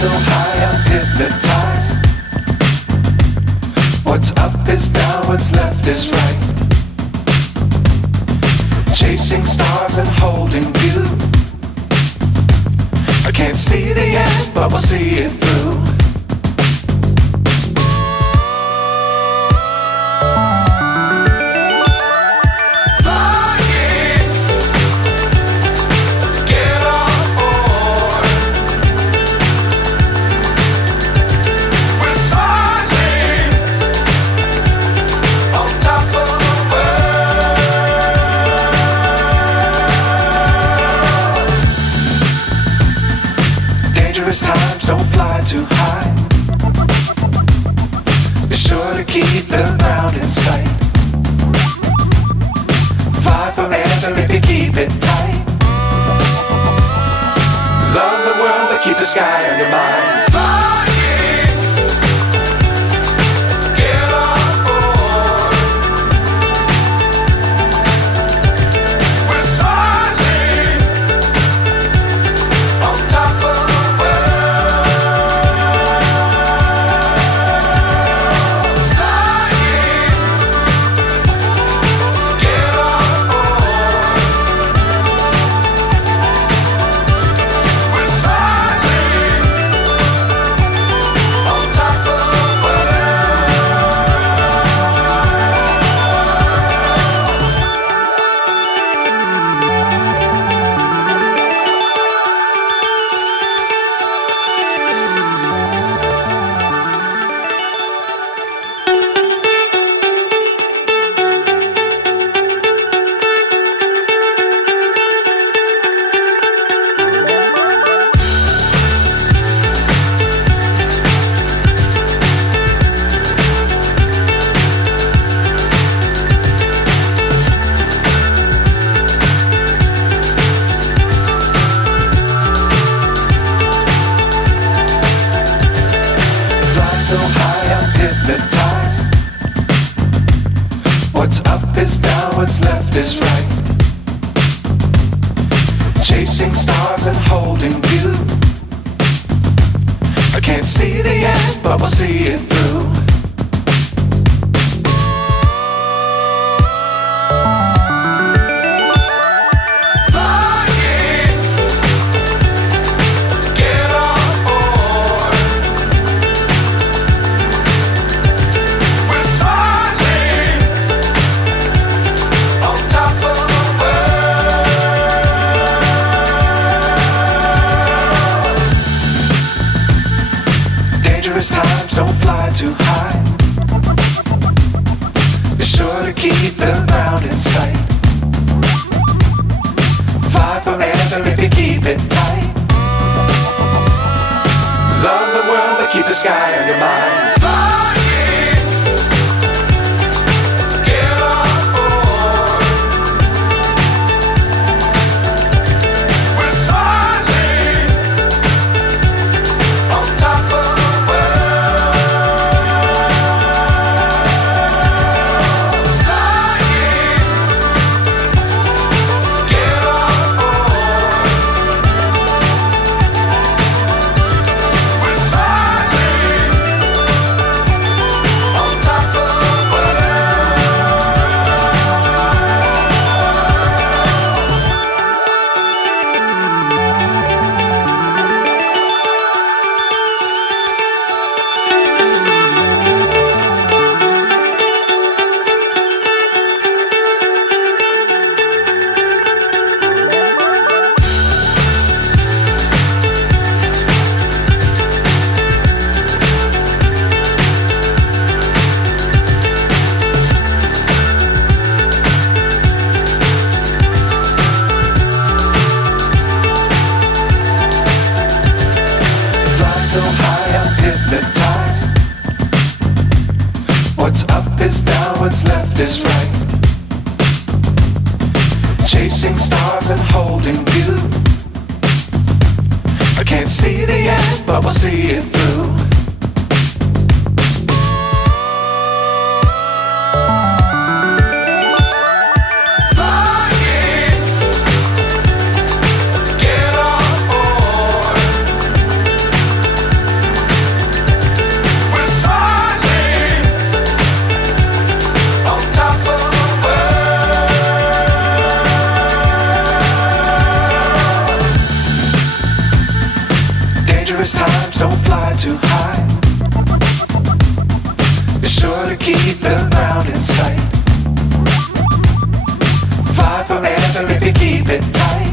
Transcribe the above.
so high I'm hypnotized. What's up is down, what's left is right. Chasing stars and holding you. I can't see the end, but we'll see it through. Times don't fly too high. Be sure to keep the ground in sight. Fly forever if you keep it tight. Love the world but keep the sky on your mind. So high I'm hypnotized. What's up is down, what's left is right. Chasing stars and holding you. I can't see the end, but we'll see it through. Times don't fly too high. Be sure to keep the ground in sight. Fly forever if you keep it tight. Love the world but keep the sky on your mind. So high I'm hypnotized. What's up is down, what's left is right. Chasing stars and holding you. I can't see the end, but we'll see it through. perilous times, don't fly too high. Be sure to keep the ground in sight. Fly forever if you keep it tight.